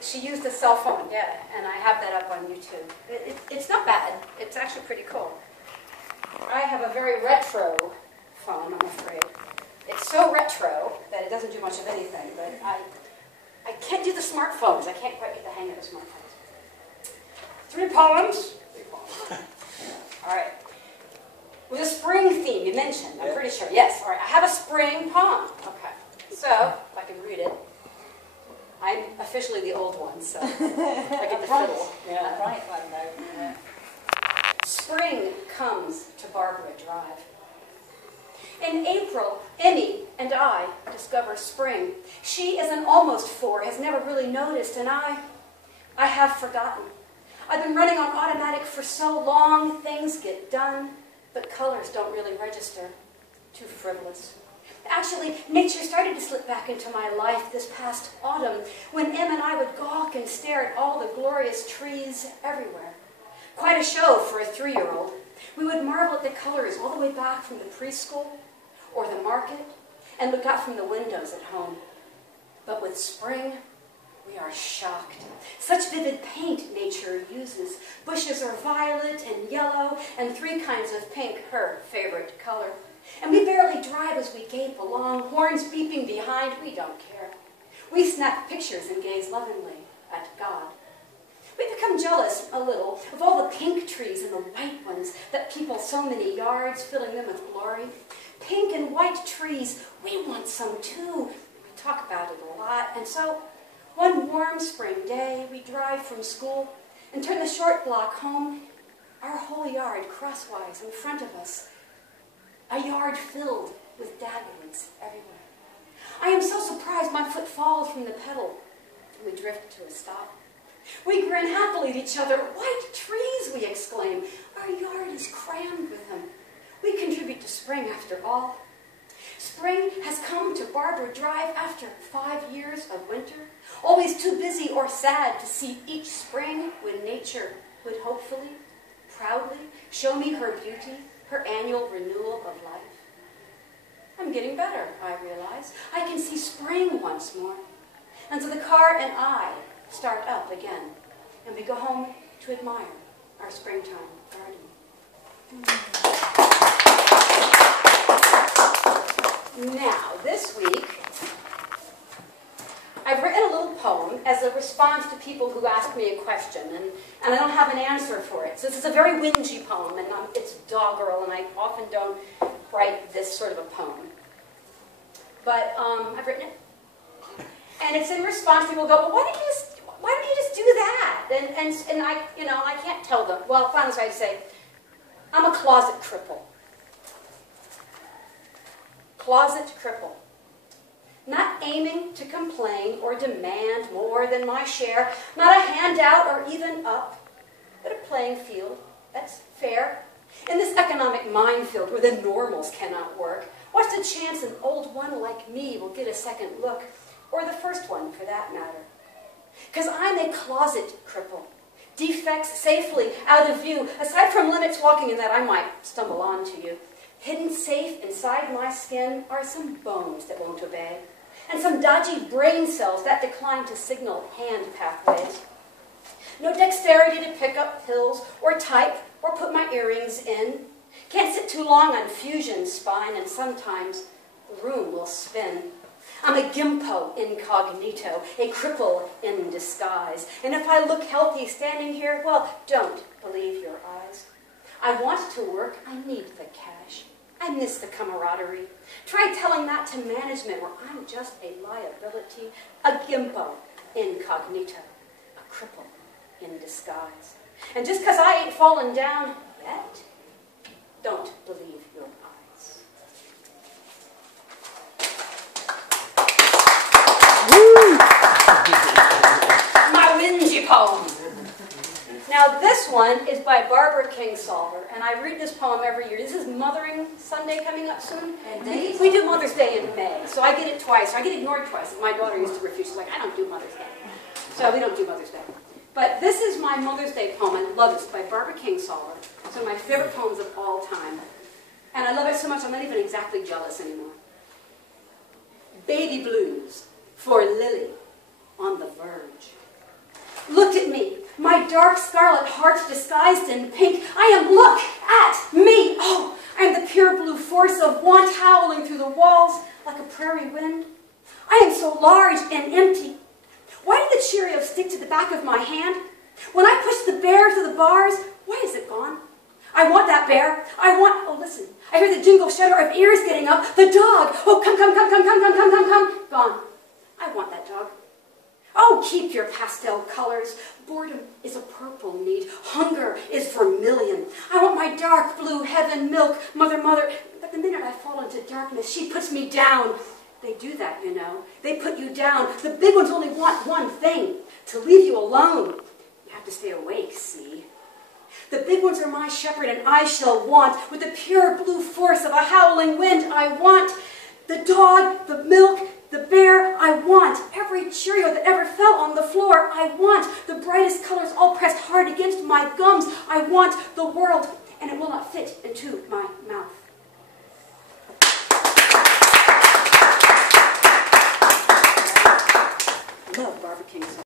She used a cell phone, yeah, and I have that up on YouTube. It's not bad. It's actually pretty cool. I have a very retro phone, I'm afraid. It's so retro that it doesn't do much of anything, but I can't do the smartphones. I can't quite get the hang of the smartphones. 3 poems. All right. With a spring theme, you mentioned, I'm pretty sure. Yes, all right. I have a spring poem. Okay. So, if I can read it. I'm officially the old one, so I get the fiddle. Yeah. Right one, though. Yeah. Spring comes to Barbara Drive. In April, Emmy and I discover spring. She is an almost 4, has never really noticed, and I have forgotten. I've been running on automatic for so long, things get done, but colors don't really register. Too frivolous. Actually, nature started to slip back into my life this past autumn, when Em and I would gawk and stare at all the glorious trees everywhere. Quite a show for a 3-year-old. We would marvel at the colors all the way back from the preschool or the market, and look out from the windows at home. But with spring, we are shocked. Such vivid paint nature uses. Bushes are violet and yellow, and 3 kinds of pink, her favorite color. And we barely drive as we gape along, horns beeping behind, we don't care. We snap pictures and gaze lovingly at God. We become jealous, a little, of all the pink trees and the white ones that people so many yards, filling them with glory. Pink and white trees, we want some too. We talk about it a lot, and so one warm spring day, we drive from school and turn the short block home, our whole yard crosswise in front of us. A yard filled with dagwoods everywhere. I am so surprised my foot falls from the pedal. We drift to a stop. We grin happily at each other. White trees, we exclaim. Our yard is crammed with them. We contribute to spring after all. Spring has come to Barbara Drive after 5 years of winter. Always too busy or sad to see each spring when nature would hopefully, proudly show me her beauty, her annual renewal of life. I'm getting better, I realize. I can see spring once more. And so the car and I start up again, and we go home to admire our springtime garden. Now, this week, I've written a little poem as a response to people who ask me a question, and I don't have an answer for it. So this is a very whingy poem, and it's doggerel, and I often don't write this sort of a poem. But I've written it, and it's in response to people who go, well, why don't you just do that? And I can't tell them. Well, fine, so I say, I'm a closet cripple. Closet cripple. Not aiming to complain or demand more than my share, not a handout or even up, but a playing field that's fair. In this economic minefield where the normals cannot work, what's the chance an old one like me will get a second look, or the first one for that matter? Because I'm a closet cripple. Defects safely out of view, aside from limits walking in that I might stumble onto you. Hidden safe inside my skin are some bones that won't obey, and some dodgy brain cells that decline to signal hand pathways. No dexterity to pick up pills, or type, or put my earrings in. Can't sit too long on fusion spine, and sometimes the room will spin. I'm a gimpo incognito, a cripple in disguise. And if I look healthy standing here, well, don't believe your eyes. I want to work, I need the cash. I miss the camaraderie. Try telling that to management where I'm just a liability, a gimpo incognito, a cripple in disguise. And just because I ain't fallen down yet, don't believe your eyes. My whingy poem. Now this one is by Barbara Kingsolver, and I read this poem every year. This is Mothering Sunday coming up soon. We do Mother's Day in May, so I get it twice. I get ignored twice. My daughter used to refuse. She's like, I don't do Mother's Day. So we don't do Mother's Day. But this is my Mother's Day poem. I love this, by Barbara Kingsolver. It's one of my favorite poems of all time. And I love it so much I'm not even exactly jealous anymore. Baby blues for Lily on the verge. my dark scarlet heart disguised in pink. I am, look at me. Oh, I am the pure blue force of want howling through the walls like a prairie wind. I am so large and empty. Why did the Cheerio stick to the back of my hand? When I pushed the bear through the bars, why is it gone? I want that bear. I want, oh listen, I hear the jingle shudder of ears getting up. The dog, oh come, come, come, come, come, come, come, come, come. Gone. I want that dog. Oh, keep your pastel colors. Boredom is a purple need. Hunger is vermilion. I want my dark blue heaven milk, mother, mother. But the minute I fall into darkness, she puts me down. They do that, you know. They put you down. The big ones only want one thing, to leave you alone. You have to stay awake, see? The big ones are my shepherd, and I shall want, with the pure blue force of a howling wind, I want the dog, the milk, the bear. I want every Cheerio that ever fell on the floor. I want the brightest colors all pressed hard against my gums. I want the world, and it will not fit into my mouth.